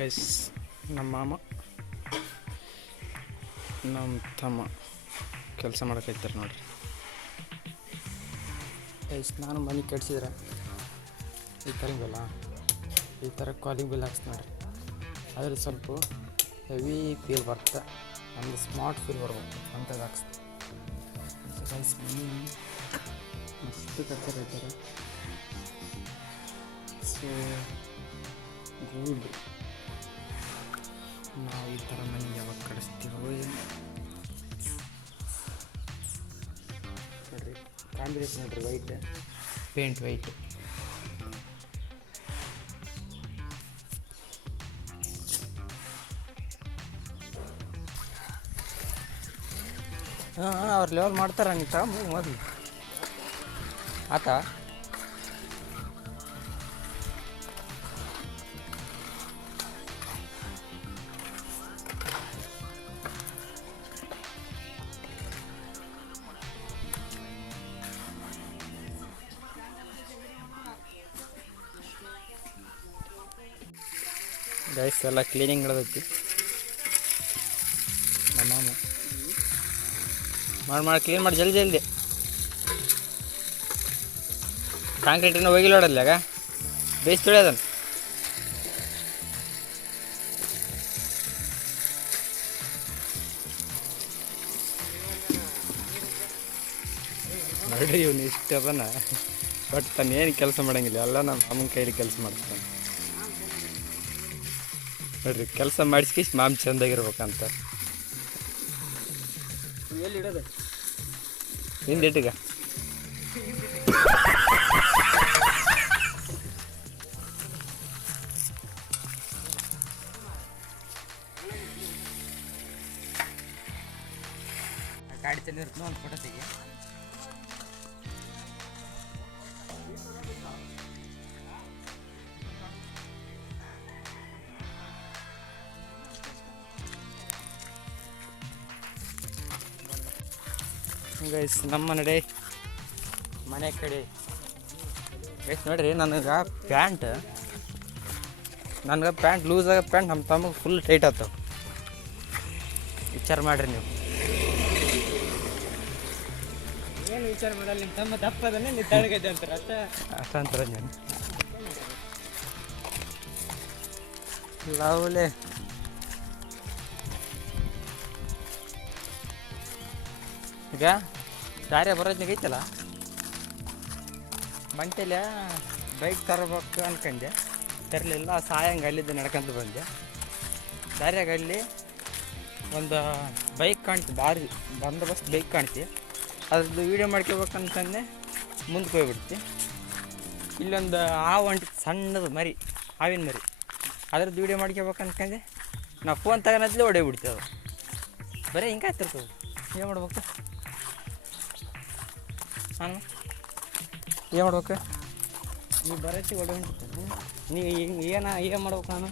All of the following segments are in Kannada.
ಗೈಸ್, ನಮ್ಮ ಮಾಮ ನಮ್ಮ ತಮ್ಮ ಕೆಲಸ ಮಾಡೋಕೈತಾರೆ ನೋಡ್ರಿ. ಗೈಸ್, ನಾನು ಮನೆ ಕಟ್ಸಿದ್ರೆ ಈ ಥರ ಹಿಂಗಲ್ಲ, ಈ ಥರ ಕಾಲಿಂಗ್ ಬಿಲ್ ಹಾಕ್ಸ್ ನೋಡ್ರಿ. ಅದ್ರ ಸ್ವಲ್ಪ ಹೆವಿ ಫೀಲ್ ಬರುತ್ತೆ, ನಮ್ಮದು ಸ್ಮಾರ್ಟ್ ಫೀಲ್ ಬರ್ಬೇಕು ಅಂಥದ್ದು ಹಾಕ್ಸ್ತು. ಗೈಸ್, ಮನೆ ಮಸ್ತ್ ಕಟ್ಸಿರ್ತಾರೆ. So good. ನಾವು ಈ ಥರ ಮನೆ ಯಾವಾಗ ಕಡಿಸ್ತೀವೋ ಏನು ನೋಡ್ರಿ. ಕಾಂಬಿನೇಷನ್ ನೋಡ್ರಿ, ವೈಟ್ ಪೇಂಟ್, ವೈಟ್. ಅವ್ರು ಲೆವೆಲ್ ಮಾಡ್ತಾರ ನೀ ಮೊದಲು ಆತ. ಗೈಸ್, ಎಲ್ಲ ಕ್ಲೀನಿಂಗ್ ನಡೆದೈತಿ. ನಮ್ಮ ಮಾಡಿ ಕ್ಲೀನ್ ಮಾಡಿ ಜಲ್ದಿ ಕಾಂಕ್ರೀಟಿನ ಹೋಗಿಲ್ಲ ನೋಡಲ್ಲಾಗ ಬೇಸ್ ತೊಳೆಯೋದನ್ನು. ನೋಡ್ರಿ, ಇವನು ಇಷ್ಟ ಅದನ, ಬಟ್ ತಾನು ಏನು ಕೆಲಸ ಮಾಡೋಂಗಿಲ್ಲ, ಎಲ್ಲ ನಮ್ಮ ಅಮ್ಮನ ಕೈಲಿ ಕೆಲಸ ಮಾಡಿಸ್ತಾನೆ ನೋಡ್ರಿ. ಕೆಲಸ ಮಾಡಿಸ್ಕಿ ಮಾಮ್ ಚೆಂದಾಗಿರ್ಬೇಕಂತ. ಎಲ್ಲಿ ಇಡೋದು ಹಿಂದಿಟ್ಟಿಗ ಗಾಡಿ ತಂದಿರ್ತೀನಿ, ಒಂದು ಫೋಟೋ ತೆಗಿ. ಗೈಸ್, ನಮ್ಮ ನಡೆ ಮನೆ ಕಡೆ. ಗೈಸ್ ನೋಡ್ರಿ, ನನಗೆ ಪ್ಯಾಂಟ್ ಲೂಸ್ ಆಗ ಪ್ಯಾಂಟ್ ನಮ್ಮ ತಮಗೆ ಫುಲ್ ಟೈಟ್ ಆಗ್ತಾವ. ವಿಚಾರ ಮಾಡಿರಿ ನೀವು. ಏನು ವಿಚಾರ ಮಾಡಲ್ಲ, ನಿಮ್ಮ ತಮ್ಮ ದಪ್ಪದನ್ನೇ ನೀವು ತಳಗೈತೆ ಅಂತಾರೆ ಅಷ್ಟ ಅಂತಾರೆ ನಾನು. ಲವ್ಲೆ ಈಗ ದಾರಿ ಬರೋದ್ನಾಗ ಐತಲ್ಲ, ಬಂಟೆಲ್ಲ ಬೈಕ್ ತರಬೇಕು ಅನ್ಕೊಂಡೆ, ತರಲಿಲ್ಲ. ಸಾಯಂಗೆ ಅಲ್ಲಿದ್ದ ನಡ್ಕೊಂತ ಬಂದೆ. ದಾರಿಯಾಗ ಅಲ್ಲಿ ಒಂದು ಬೈಕ್ ಕಾಣ್ತಿ, ಭಾರಿ ಬಂದೋಬಸ್ತ್ ಬೈಕ್ ಕಾಣ್ತಿ. ಅದ್ರದ್ದು ವೀಡಿಯೋ ಮಾಡ್ಕೋಬೇಕಂತಂದೆ ಮುಂದಕ್ಕೆ ಹೋಗ್ಬಿಡ್ತಿ. ಇಲ್ಲೊಂದು ಹಾವು ಅಂಟಿ, ಸಣ್ಣದು ಮರಿ, ಹಾವಿನ ಮರಿ, ಅದ್ರದ್ದು ವೀಡಿಯೋ ಮಾಡ್ಕೋಬೇಕಂತಂದೆ ನಾವು ಫೋನ್ ತಗೋನದ್ಲೇ ಹೊಡೆಯೋಗ್ಬಿಡ್ತೀವಿ. ಅದು ಬರೀ ಹಿಂಗೆ ಆಗ್ತಿರ್ತದೆ. ಏನು ಮಾಡ್ಬೇಕು ನಾನು, ಏನು ಮಾಡ್ಬೇಕು? ನೀವು ಬರತ್ತಿ ಹೊಡೆ ಹೊಂಟಿರ್ತೀನಿ, ನೀವು ಏನು ಮಾಡ್ಬೇಕು? ನಾನು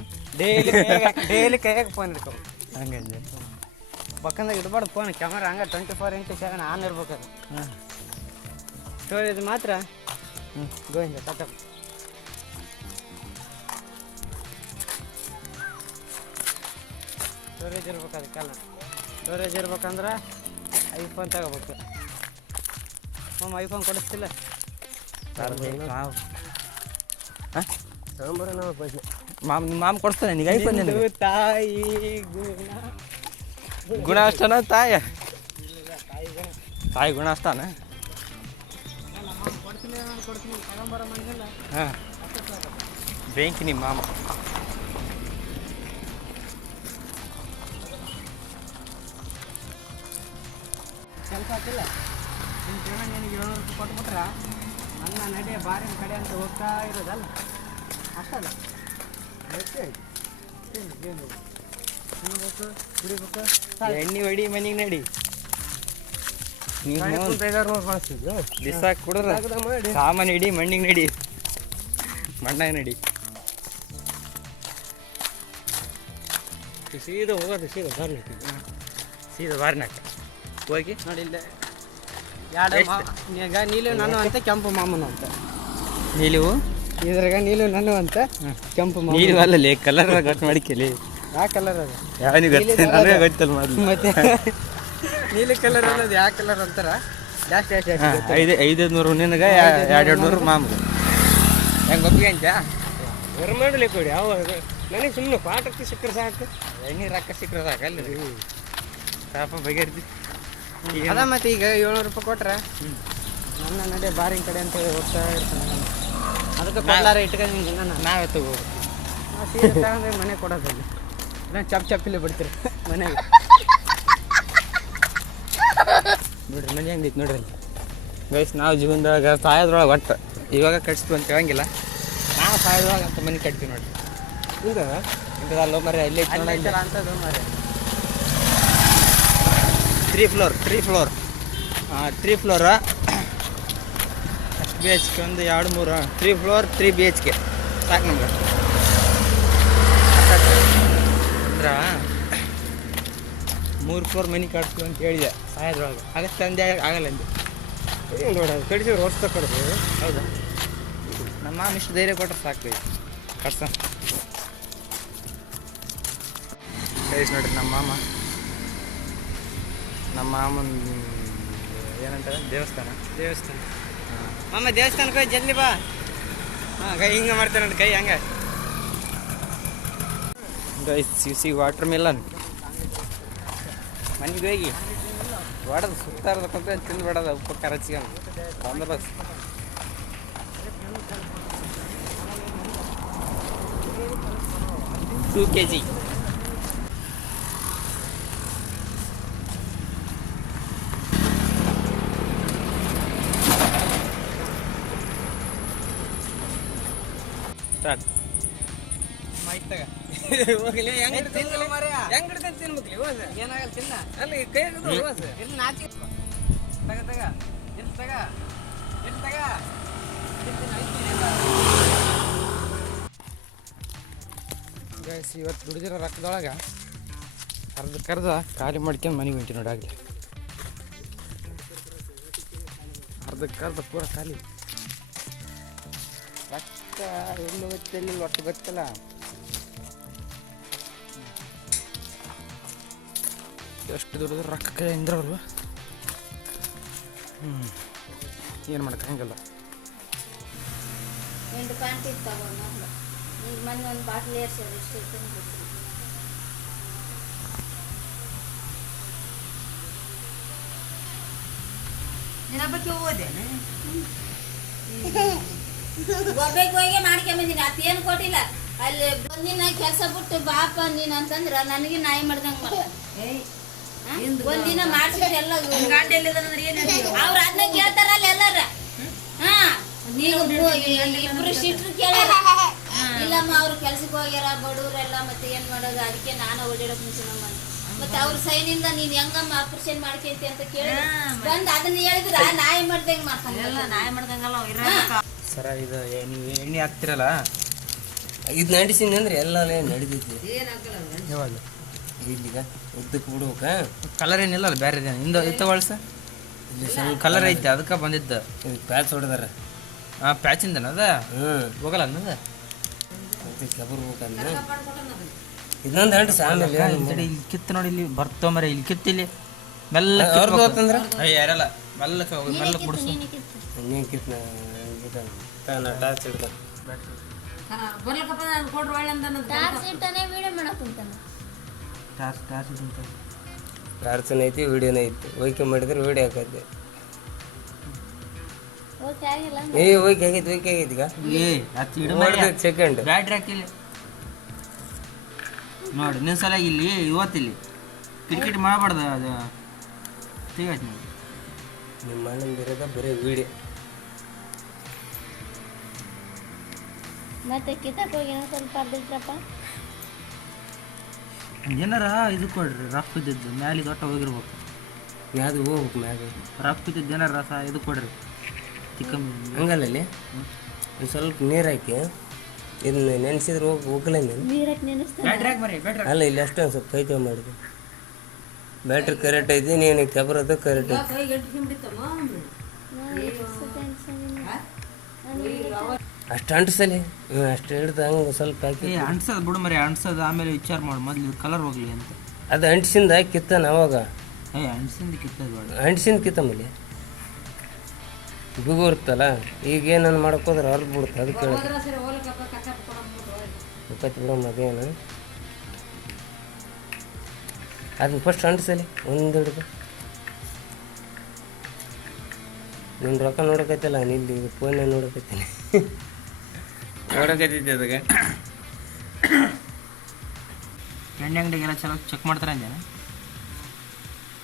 ಡೈಲಿ ಕೈಯಾಗ ಫೋನ್ ಇಡ್ಕೋಬೇಕು. ಹಂಗೆ ಪಕ್ಕಂದಾಗ ಇಡಬಾರ್ದು ಫೋನ್, ಕ್ಯಾಮರಾ ಹಂಗೆ 24x7 ಆನ್ ಇರ್ಬೇಕು. ಅದು ಸ್ಟೋರೇಜ್ ಮಾತ್ರ ಗೋವಿಂದ ಕಟ್ಟ. ಸ್ಟೋರೇಜ್ ಇರ್ಬೇಕು, ಅದಕ್ಕೆಲ್ಲ ಸ್ಟೋರೇಜ್ ಇರ್ಬೇಕಂದ್ರೆ ಐಫೋನ್ ತಗೋಬೇಕು. ಐಫೋನ್ ಕೊಡಿಸ್ತಿಲ್ಲ ಮಾಮ ಕೊಡಿಸ್ತಾನೆ ನಿನಗೆ ಐಫೋನ್. ತಾಯಿ ಗುಣ ಅಷ್ಟನ, ತಾಯಿ ಗುಣ ಅಷ್ಟಾನ. ಹಾಂ, ಬೆಂಕಿ ನಿಮ್ಮ ಮಾಮ. ಕೆಲಸ ಆಗ್ತಿಲ್ಲ, ನಿಮ್ಮ ಪೇಮೆಂಟ್ ನನಗೆ 700 ರೂಪಾಯಿ ಕೊಟ್ಬಿಟ್ರೆ ನನ್ನ ನಡೆ ಬಾರಿನ ಕಡೆ ಅಂತ ಹೋಗ್ತಾ ಇರೋದಲ್ಲ, ಅಷ್ಟಲ್ಲ. ತಿನ್ಬೇಕು, ಕುಡಿಬೇಕು, ಎಣ್ಣೆ ಹೊಡಿ, ಮನೆಗೆ ನಡಿ. ನೀವು ಬಳಸ್ತಿದ್ದು ದಿವಸ ಕುಡಿದ್ರೆ ಸಾಮಾನು ಹಿಡಿ, ಮಣ್ಣಿಗೆ ನಡಿ, ಮಣ್ಣಾಗ ನಡಿ. ಸೀದಾ ಹೋಗೋದು, ಸೀದಾ ಬಾರ್ನಾಕ ಹೋಗಿ ನೋಡಿ. ಇಲ್ಲೇ ಎರಡು ನೀಲಿ ನಾನು ಅಂತ ಕೆಂಪು ಮಾಮನ ಅಂತ. ನೀಲಿವು ಇದ್ರಾಗ ನೀನು ನಾನು ಅಂತ ಕೆಂಪು ನೀರು ಅಲ್ಲಲ್ಲಿ ಕಲರ್ ಗೊತ್ತು ಮಾಡಿಕೆಲಿ ಯಾವ ಕಲರ್ ಅದು ಯಾವನಿಗೆ ಗೊತ್ತಿಲ್ಲ ನನಗೆ ಗೊತ್ತಲ್ಲ ಮೊದಲು ಮತ್ತೆ ನೀಲಿ ಕಲರ್ ಅನ್ನೋದು ಯಾವ ಕಲರ್ ಅಂತಾರ ಜಾಸ್ತಿ ಜಾಸ್ತಿ 500 ನಿನಗೆ 200 ಮಾಮೂಲು ಹೆಂಗೆ ಒಪ್ಪಿಗೆ ಅಂತ ಮಾಡಲಿ ಕೊಡಿ ಯಾವ ನನಗೆ ಸುಮ್ಮನೆ ಪಾಠಕ್ಕೆ ಸಿಕ್ಕರೆ ಸಾಕು ಹೆಂಗೆ ರೊಕ್ಕ ಸಿಕ್ಕರೆ ಸಾಕು ಅಲ್ಲಿ ಪಾಪ ಬಗೆಹರಿತಿ ಅದ ಮತ್ತೆ ಈಗ 700 ರೂಪಾಯಿ ಕೊಟ್ರೆ ನನ್ನ ನಡೆ ಬಾರಿನ ಕಡೆ ಅಂತ ಹೋಗ್ತಾ ಇರ್ತಾನೆ ನಾನು. ಅದಕ್ಕೆ ಕೊಡ್ಲಾರ ಇಟ್ಕೊಂಡು ನಿಂಗೆ ನಾನು ನಾವೇ ತಗೋಬೇಕು ಸೀರೆ ತಗೊಂಡ್ರೆ ಮನೆ ಕೊಡೋದಲ್ಲಿ ನಾನು ಚಪ್ಪಿಲ್ಲಿ ಬಿಡ್ತೀರಿ ಮನೆಗೆ ನೋಡ್ರಿ ಮನೆ ಹೆಂಗೈತಿ ನೋಡ್ರಿ ಅಲ್ಲಿ ಗೈಸ್ ನಾವು ಜೀವನದಾಗ ಸಾಯೋದ್ರೊಳಗೆ ಒಟ್ಟು ಇವಾಗ ಕಟ್ಸ್ತು ಅಂತ ಹೇಳಂಗಿಲ್ಲ ನಾವು ಸಾಯೋದ್ರೊಳಗೆ ಅಂತ ಮನೆ ಕಟ್ತೀವಿ ನೋಡ್ರಿ ಹಿಂಗೆ ಇಂಥದಲ್ಲ ಮರೆ ಅಲ್ಲಿ ಅಂತದ್ದು ಮಾರೆ 3 ಫ್ಲೋರ್ 3 ಫ್ಲೋರ ಅಷ್ಟು ಬಿ ಎಚ್ ಕೆ ಒಂದು 2 3 3 ಫ್ಲೋರ್ 3 BHK ಸಾಕು ನಮ್ಗೆ ಅಂದ್ರೆ 3 ಫ್ಲೋರ್ ಮನೆ ಕಟ್ತೀವಿ ಅಂತ ಹೇಳಿದೆ ಸಾಯೋದ್ರೊಳಗೆ ಅದಕ್ಕೆ ತಂದೆ ಆಗಲ್ಲ ಅಂದೆ ನೋಡ ಕಡಿಸಿದ್ರೆ ವರ್ಷ ಕಡ್ದು ಹೌದಾ ನಮ್ಮ ಮಾಮ ಇಷ್ಟು ಧೈರ್ಯ ಕೊಟ್ಟರೆ ಸಾಕು ಕಟ್ಸ ಗೈಸ್ ನೋಡ್ರಿ ನಮ್ಮ ಮಾಮನ ಏನಂತಾರೆ ದೇವಸ್ಥಾನ ಮಾಮ ದೇವಸ್ಥಾನಕ್ಕೆ ಹೋಗಿ ಜಲ್ದಿ ಬಾ ಹಾಂ ಕೈ ಹಿಂಗೆ ಮಾಡ್ತಾರೆ ನೋಡಿ ಕೈ ಹಂಗೆ ಗೈಸ್ ಸಿ ವಾಟರ್ ಮೆಲನ್ ಮನೆಗೆ ಹೋಗಿ ಹೊಡೆದು ಸುತ್ತಾರದಕ್ಕಂತ ತಿಂದು ಬಿಡೋದು ಉಪ್ಪು ಖಾರ ಹಚ್ಕೊಂಡು ಬಂದ ಬಸ್ 2 kg ಸ್ಟಾರ್ಟ್ ಮೈತಾಗ ಹೋಗಲಿ ಹೆಂಗೆ ತಿನ್ಲಿ ಮರ್ಯ ಹೆಂಗೆ ಹಿಡ್ಕೊಂಡು ತಿನ್ಬೇಕ್ಲಿ ಹೋದ ಏನಾಗಲ್ಲ ತಿನ್ನ ಅಲ್ಲಿ ಕೈ ಹಿಡಿದು ಹೋದ ಇಲ್ಲಿ ನಾಚಿ ತಗ ಇಲ್ಲಿ ತಗ ಗೈಸ್ ಇವತ್ತು ದುಡಿದಿರೋ ರೊಕ್ಕದೊಳಗೆ ಕರ್ದ ಖಾಲಿ ಮಾಡ್ಕೊಂಡು ಮನೆಗೆ ಹೊಂಟಿ ನೋಡಿ ಆಗಲಿ ಅರ್ಧ ಪೂರ ಖಾಲಿ ರೊಕ್ಕ ಎಲ್ಲಿ ಗೊತ್ತಿಲ್ಲ ಒಟ್ಟು ಗೊತ್ತಿಲ್ಲ ಎಷ್ಟು ದುಡಿದ್ರೆ ರೊಕ್ಕ ಕೈ ಅಂದ್ರವ್ರು ಏನು ಮಾಡಕ್ಕೆ ಹಂಗಲ್ಲ 8 ಪ್ಯಾಂಟ್ ಇರ್ತಾವ ಮೊದಲು ಈಗ ಮೊನ್ನೆ ಒಂದು ಬಾಟ್ಲಿ ಏರ್ಸ್ಯಾರ ಎಷ್ಟು ಇತ್ತು ಗೊತ್ತಿಲ್ಲ ನಿನ್ನ ಬಗ್ಗೆ ಓದೇನೆ ಗೊಬ್ಬೆಗೆ ಹೋಗಿ ಮಾಡ್ಕೊಂಬಂದಿನಿ ಅತ್ತೇನು ಕೊಟ್ಟಿಲ್ಲ ಅಲ್ಲಿ ಒಂದಿನ ಕೆಲಸ ಬಿಟ್ಟು ಬಾಪ ನೀನು ಅಂತಂದ್ರ ನನಗೆ ನಾಯಿ ಮಾಡ್ದಂಗೆ ಒಂದಿನ ಮಾಡ್ಸಿದ್ರೆ ಎಲ್ಲ ಗಂಡ ಎಲ್ಲಿದಾನಂದ್ರೆ ಏನು ಅವ್ರು ಅದನ್ನ ಕೇಳ್ತಾರಲ್ಲ ಎಲ್ಲಾರ ಹಾ ನೀವು ಇಬ್ರು ಶಿಟ್ರು ಕೇಳ್ಯಾರ ಇಲ್ಲಮ್ಮ ಅವ್ರು ಕೆಲ್ಸಕ್ಕೆ ಹೋಗ್ಯಾರ ಬಡವ್ರೆಲ್ಲ ಮತ್ತೆ ಏನ್ ಮಾಡೋದು ಅದಕ್ಕೆ ನಾನು ಓಡಾಡಕ್ ಮುಂಚೆ ನಮ್ಮ ಮತ್ತೆ ಅವ್ರ ಸೈನಿಂದ ನೀನ್ ಹೆಂಗಮ್ಮ ಆಪರೇಷನ್ ಮಾಡ್ಕೈತಿ ಅಂತ ಕೇಳಿ ಬಂದ್ ಅದನ್ನ ಹೇಳಿದ್ರ ನಾಯಿ ಮಾಡ್ದಂಗ್ ಮಾಡ್ತಾನೆ ಎಲ್ಲ ನಾಯಿ ಮಾಡ್ದಂಗಲ್ಲ ಸರ ಇದು ನೀವು ಎಣ್ಣೆ ಹಾಕ್ತಿರಲ್ಲ ಇದು ನಡೆಸಿನಿ ಅಂದ್ರೆ ಎಲ್ಲ ನಡಿತೈತಿ ಯಾವಾಗ ಇಲ್ಲಿಗ ಉದ್ದಕ್ಕೆ ಬಿಡ್ಬೇಕ ಕಲರ್ ಏನಿಲ್ಲ ಅಲ್ಲ ಬೇರೆ ಇದೇನು ಇಂದ ತಗೊಳ್ಸ ಕಲರ್ ಐತೆ ಅದಕ್ಕೆ ಬಂದಿದ್ದು ಇದು ಪ್ಯಾಚ್ ಹೊಡೆದಾರ ಹಾಂ ಪ್ಯಾಚಿಂದನ ಅದ ಹೋಗಲ್ಲ ಅನ್ನದ ಕೆಬರ್ಬೇಕಂದ್ರೆ ಇದೊಂದು ಹಂಟು ಆಮೇಲೆ ಇಲ್ಲಿ ಕಿತ್ತು ನೋಡಿ ಇಲ್ಲಿ ಬರ್ತೊಂಬರ ಇಲ್ಲಿ ಕಿತ್ತಿಲ್ಲಿ ಮೆಲ್ಲ ಅವ್ರದ್ದು ಹೋತಂದ್ರೆ ಯಾರಲ್ಲ ಮೆಲ್ಲ ಮೆಲ್ಲ ಬಿಡಿಸು ನೀನು ಕಿತ್ನ ಟಾರ್ಚ್ ಹಿಡ್ದ ಬರ್ಲಕ್ಕಪ್ಪ ಕೊಡ್ರು ಒಳ್ಳೆ ಅಂತ ಟಾರ್ಚ್ ಇಟ್ಟಾನೆ ವಿಡಿಯೋ ಮಾಡಕ್ ಕುಂತಾನ ಟಾರ್ಚನ್ ಐತಿ ವಿಡಿಯೋನ ಐತಿ ಓಕೆ ಮಾಡಿದ್ರೆ ವಿಡಿಯೋ ಹಾಕತ್ತೆ ಓಕೆ ಆಗಿಲ್ಲ ಓಕೆ ಆಗೈತಿ ಈಗ ಸೆಕೆಂಡ್ ಬ್ಯಾಟ್ರಿ ಹಾಕಿಲ್ಲ ನೋಡಿ ನಿನ್ನ ಸಲ ಇಲ್ಲಿ ಇವತ್ತಿಲ್ಲಿ ಕಿಟಕಿಟಿ ಮಾಡಬಾರ್ದು ಅದು ತೆಗಾಯ್ತು ನೋಡಿ ನಿಮ್ಮ ಅಣ್ಣಂದಿರೋದ ಬರೀ ವಿಡಿಯೋ ಮತ್ತೆ ಕಿತ್ತಾಕ್ ಹೋಗಿ ಸ್ವಲ್ಪ ಅರ್ದಿಟ್ರಪ್ಪ ಏನಾರ ಇದು ಕೊಡ್ರಿ ರಫ್ ಇದ್ದಿದ್ದು ಮ್ಯಾಲೆ ದೊಡ್ಡ ಹೋಗಿರ್ಬೇಕು ಯಾವುದು ಹೋಗ್ಬೇಕು ಮ್ಯಾಗ ರಫ್ ಇದ್ದಿದ್ದು ಏನಾರ ರಸ ಇದು ಕೊಡ್ರಿ ಚಿಕನ್ ಹಂಗಲ್ಲಲ್ಲಿ ಒಂದು ಸ್ವಲ್ಪ ನೀರು ಹಾಕಿ ಇದನ್ನ ನೆನೆಸಿದ್ರೆ ಹೋಗಲ್ಲ ನೀನು ನೀರಕ್ಕೆ ನೆನೆಸ್ತಾನೆ ಬ್ಯಾಟ್ರಿ ಹಾಕಿ ಬರ್ರಿ ಬ್ಯಾಟ್ರಿ ಅಲ್ಲ ಇಲ್ಲಿ ಅಷ್ಟೇ ಒಂದು ಸ್ವಲ್ಪ ಕೈತೇವ ಮಾಡಿದೆ ಬ್ಯಾಟ್ರಿ ಕರೆಕ್ಟ್ ಐತಿ ನೀನು ಕೆಬರದು ಕರೆಕ್ಟ್ ಐತಿ ಅಷ್ಟು ಅಂಟಿಸಲಿ ಅಷ್ಟು ಹಿಡ್ದು ಹಂಗೆ ಸ್ವಲ್ಪ ಹಾಕಿ ಅನ್ಸೋದು ಬಿಡು ಮರಿ ಅನ್ಸೋದು ಆಮೇಲೆ ವಿಚಾರ ಮಾಡಿ ಮೊದ್ಲು ಇದು ಕಲರ್ ಹೋಗ್ಲಿ ಅಂತ. ಅದು ಅಂಟಿಸಿಂದ ಕಿತ್ತಾನ ಅವಾಗ ಅನ್ಸಿಂದ ಕಿತ್ತದ ಬೇಡ. ಅಂಟಿಸಿಂದ ಕಿತ್ತಂಬಲ್ಲಿ ಬಿಗು ಇರ್ತಲ್ಲ ಈಗ ಏನನ್ನು ಮಾಡಕ್ಕೆ ಹೋದ್ರೆ ಹೊರಗೆ ಬಿಡುತ್ತೆ ಅದಕ್ಕೆ ಕತ್ತಿ ಬಿಡಮ್ಮ ಅದೇನು ಅದನ್ನ ಫಸ್ಟ್ ಅಂಟಿಸಲಿ ಒಂದು ಹಿಡ್ದು ನಿನ್ನ ರೊಕ್ಕ ನೋಡಕತ್ತಲ್ಲ ನಿಲ್ಲಿ ಫೋನ್ಯಾಗ ನೋಡಕತ್ತೀನಿ ನೋಡಕತ್ತೈತಿ ಅದಕ್ಕೆ ಎಣ್ಣೆ ಅಂಗಡಿಗೆಲ್ಲ ಚಲೋ ಚೆಕ್ ಮಾಡ್ತಾರೆ ಅಂಜಾನ.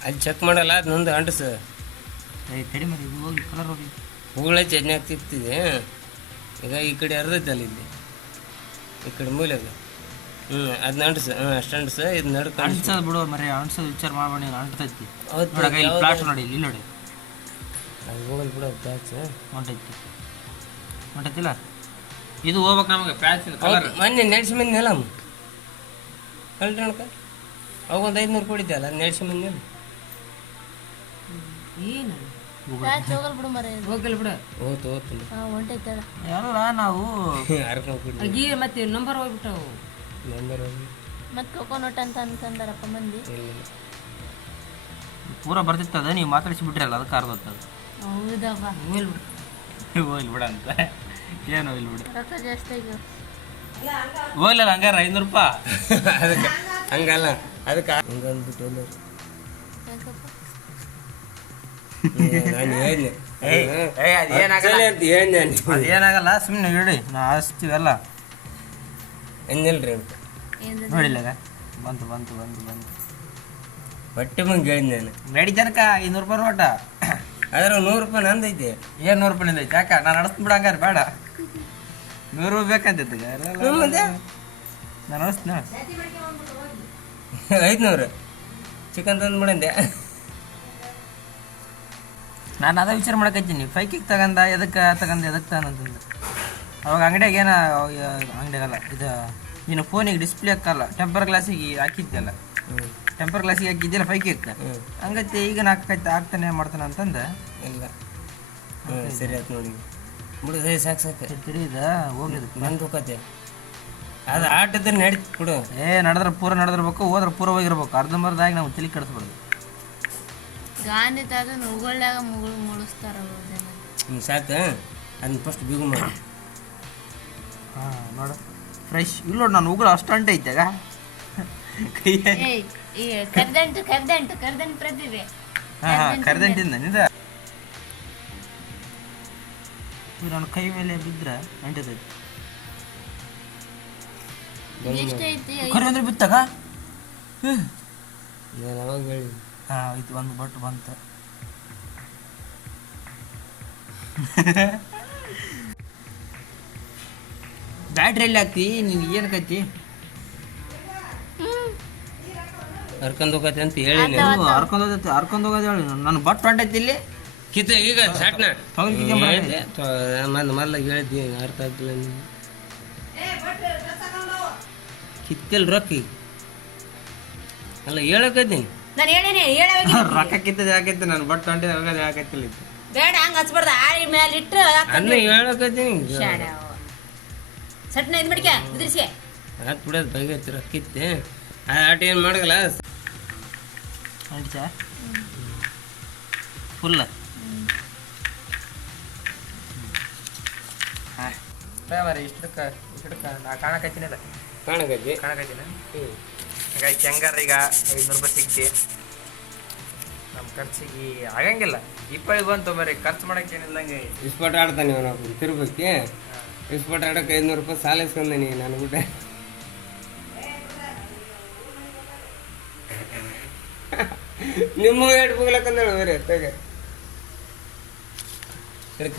ಅಲ್ಲಿ ಚೆಕ್ ಮಾಡಲ್ಲ ಅದು ನಂದು ಅಂಟಿಸ ತಡಿ ಮರಿ ಇದು ಹೋಗಿ ಕಲರ್ ಹೋಗಿ ಹೂಗಳ ಚಟ್ನಿ ಆಗ್ತಿರ್ತಿದೆ ಈಗ ಈ ಕಡೆ ಅರ್ಧೈತಲ್ಲ ಇಲ್ಲಿ ಈ ಕಡೆ ಮೂಲೆಗೆ ಅದನ್ನ ಅಂಟಿಸ ಅಷ್ಟು ಅಂಟಿಸ ಇದು ನಡ್ಕ ಅನ್ಸೋದು ಬಿಡು ಮರಿ ಅನ್ಸೋದು ವಿಚಾರ ಮಾಡ್ಬೇಡಿ ನೀನು ಅಂಟ್ತೈತಿ. ಹೌದು ನೋಡಕ ಇಲ್ಲಿ ಪ್ಲಾಟ್ ನೋಡಿ ಇಲ್ಲಿ ನೋಡಿ ಅದು ಹೋಗಲ್ ಬಿಡು ಪ್ಯಾಚ್ ಹೊಂಟೈತಿ ಹೊಂಟೈತಿಲ್ಲ ಇದು ಹೋಗ್ಬೇಕು ನಮಗೆ ಪ್ಯಾಚ್ ಕಲರ್. ಮೊನ್ನೆ ನಡೆಸಿ ಮಂದಿ ಅಲ್ಲ ಕಲ್ರಿ ಅಣ್ಕ ಅವಾಗ ಒಂದು 500 ಕೊಡಿದ್ದೆ ಅಲ್ಲ ಅದು ನಡೆಸಿ ಮಂದಿ ಅಲ್ಲ ಏನು ಹೋಗಲ್ ಬಿಡು ಮರ ಹೋಗಲ್ಲ ಬಿಡು. ಓತು ಓತು ಹೊಂಟೈತಳ ಎಲ್ಲ ನಾವು ಅರ್ಕೊಂಡು ಕೊಡಿ ಅಗಿ ಮತ್ತೆ ನಂಬರ್ ಹೋಗ್ಬಿಟ್ಟವು. ನಂಬರ್ ಹೋಗಿ ಮತ್ ಕೋಕೋನಟ್ ಅಂತ ಅಂತಂದಾರಪ್ಪ ಮಂದಿ. ಇಲ್ಲ ಪೂರ ಬರ್ತಿತ್ತದ ನೀವು ಮಾತಾಡಿಸಿ ಬಿಟ್ರಲ್ಲ ಅದಕ್ಕೆ ಅರ್ಧ ಹೊತ್ತದು ಹೌದಪ್ಪ ಹೋಗ್ಲಿ ಬಿಡ ಅಂತ ಏನು ಹೋಗ್ಲಿ ಬಿಡು ರೊಕ್ಕ ಜಾಸ್ತಿ ಆಗ್ಯಾವ. ಹೋಗ್ಲಿಲ್ಲ ಹಂಗಾರ 500 ರೂಪಾಯಿ ಅದಕ್ಕೆ ಹಂಗಲ್ಲ ಅದಕ್ಕೆ ಹಂಗಂದ್ಬಿಟ್ಟು ಎಲ್ಲರು ಯಾಕಪ್ಪ ನಾನು ಹೇಳಿದೆ ಅದೇನಾಗಲ್ಲ ಅಂತ ಹೇಳಿದೆ ಅದೇನಾಗಲ್ಲ ಸುಮ್ಮನೆ ಹೇಳಿ ನಾ ಹಚ್ತೀವಲ್ಲ ಎಂದಿಲ್ರಿ ಅಂತ ಏನ್ರಿ ನೋಡಿಲ್ಲ ಬಂತು ಬಂತು ಬಂತು ಬಂತು ಹೊಟ್ಟೆ ಮಂಗೆ ಹೇಳಿದೆ ನಾನು ಗಾಡಿ ತನಕ 500 ರೂಪಾಯಿ ನೋಟ ಆದ್ರೆ 100 ರೂಪಾಯಿ ನಂದೈತೆ ಏನು 100 ರೂಪಾಯಿ ಐತೆ ಯಾಕ ನಾನು ನಡೆಸ್ತೀನಿ ಬಿಡ ಹಂಗಾರೆ ಬೇಡ 100 ರೂಪಾಯಿ ಬೇಕಂತೈತೆ ಮತ್ತೆ ನಾನು ನಡೆಸ್ತೀನಿ 500 ಚಿಕನ್ ತಂದು ಬಿಡಂದೆ ನಾನು ಅದೇ ವಿಚಾರ ಮಾಡಕತ್ತೀನಿ ಫೈಕಿಗೆ ತಗಂದ ಎದಕ್ಕೆ ತಗಂತಂದು ಅವಾಗ ಅಂಗಡಿಯಾಗ ಏನ ಅಂಗಡಿಯಾಗಲ್ಲ ಇದು ನೀನು ಫೋನಿಗೆ ಡಿಸ್ಪ್ಲೇ ಹಾಕಲ್ಲ ಟೆಂಪರ್ ಗ್ಲಾಸಿಗೆ ಹಾಕಿದ್ದೆಲ್ಲ ಟೆಂಪರ್ ಗ್ಲಾಸಿಗೆ ಹಾಕಿದ್ದಿಲ್ಲ ಫೈಕಿಗೆ ಹಂಗತ್ತೆ ಈಗ ಹಾಕ್ತಾನೆ ಮಾಡ್ತಾನೆ ಅಂತಂದು ಇಲ್ಲ ಸರಿ ಆಯ್ತು ನೋಡಿ ಬಿಡು ಸಾಕು ಸಾಕು ತಿಳಿದ ಹೋಗಿದ್ ಬಂದು ಹೋಗತ್ತೆ ಅದು ಆಟದ ನಡೀತು ಬಿಡು ನಡೆದ್ರೆ ಪೂರ ನಡೆದಿರ್ಬೇಕು ಹೋದ್ರೆ ಪೂರ ಹೋಗಿರ್ಬೇಕು ಅರ್ಧಂಬರ್ದಾಗಿ ನಾವು ತಲೆ ಕೆಡಿಸ್ಬಿಡ್ದು ಗಾಂಧಿ ತಾತ ಉಗುಳ್ದಾಗ ಮುಗಿಸ್ತಾರ ಸಾಕು ಅದನ್ನ ಫಸ್ಟ್ ಬಿಗು ಮಾಡಿ ಹಾಂ ನೋಡು ಫ್ರೆಶ್ ಇಲ್ಲ ನೋಡಿ ನಾನು ಉಗುಳು ಅಷ್ಟು ಅಂಟೆ ಐತೆ ಕರ್ದಂಟು ಪ್ರತಿಭೆ ಹಾಂ ಕರೆದಂಟಿಂದ ನಿಂದ ನನ್ನ ಕೈ ಮೇಲೆ ಬಿದ್ದರೆ ಅಂಟೈತಿ ಎಷ್ಟೈತಿ ಕರಿ ಅಂದ್ರೆ ಬಿತ್ತಾಗ ನಾನು ಅವಾಗ ಹೇಳಿ ಹಾಂ ಇದು ಒಂದು ಬಟ್ಟು ಬಂತು ಬ್ಯಾಟ್ರಿ ಎಲ್ಲಿ ಹಾಕ್ತಿ ನೀನು ಏನು ಕತ್ತಿ ಹರ್ಕೊಂಡು ಹೋಗತ್ತೆ ಅಂತ ಹೇಳಿ ಹರ್ಕೊಂಡು ಹೋಗೋದು ಹೇಳಿ ನನ್ನ ಬಟ್ಟು ಹೊಂಟೈತಿ ಇಲ್ಲಿ ಕಿತ್ತ ಈಗ ಸಾಟ್ನ ಹೇಳಿದೆ ಮೊದಲಾಗ ಹೇಳಿದ್ದಿ ಅರ್ಥ ಆಗ್ತಿಲ್ಲ ನೀನು ಕಿತ್ತಿಲ್ಲ ರೊಕ್ಕ ಈಗ ಅಲ್ಲ ಹೇಳಕತ್ತೀನಿ ನಾನು ಹೇಳೇನೆ ರೊಕ್ಕ ಕಿತ್ತದ ಯಾಕೈತೆ ನಾನು ಬಟ್ಟು ಹೊಂಟಿದ ಹೋಗೋದು ಯಾಕೈತಿಲ್ಲ ಇದು ಬೇಡ ಹಂಗ ಹಚ್ಬಾರ್ದ ಆಳಿ ಮೇಲೆ ಇಟ್ಟು ಅನ್ನ ಹೇಳಕತ್ತೀನಿ ಸಟ್ನ ಇದು ಮಡಿಕ ಉದ್ರಿಸಿ ಆತ್ ಬಿಡೋದು ಬೈಗೈತಿ ರೊಕ್ಕ ಕಿತ್ತೆ ಆಟ ಏನು ಮಾಡಲ್ಲ ಅಂಟಿಸ ಫುಲ್ಲ ಹಾಂ ಮರಿ ಇಷ್ಟಕ್ಕೆ ನಾ ಕಾಣಕತ್ತೀನಿಲ್ಲ ಕಾಣಕತ್ತಿ ಕಾಣಕತ್ತೀನಿ ಹಾಗಾಗಿ ಹೆಂಗಾರ ಈಗ 500 ರೂಪಾಯಿ ಸಿಕ್ತಿ ನಮ್ಮ ಖರ್ಚಿಗೆ ಆಗಂಗಿಲ್ಲ ಇಪ್ಪಳಿ ಬಂತು ಮರಿ ಖರ್ಚು ಮಾಡೋಕ್ಕೇನಿಲ್ಲಂಗೆ ಇಸ್ಪೋಟ ಆಡ್ತಾನೆ ಅವನು ತಿರ್ಬೇಕಿ ಇಸ್ಪೋಟ ಆಡೋಕೆ 500 ರೂಪಾಯಿ ಸಾಲ ಇಸ್ಕೊಂಡೀನಿ ನಾನು ಬಿಟ್ಟೆ ನಿಮ್ಮ ಏಟ್ ಹೋಗ್ಲಕ್ಕಂದ ಬೇರೆ ತೆಗೆ ಹಿಡ್ಕ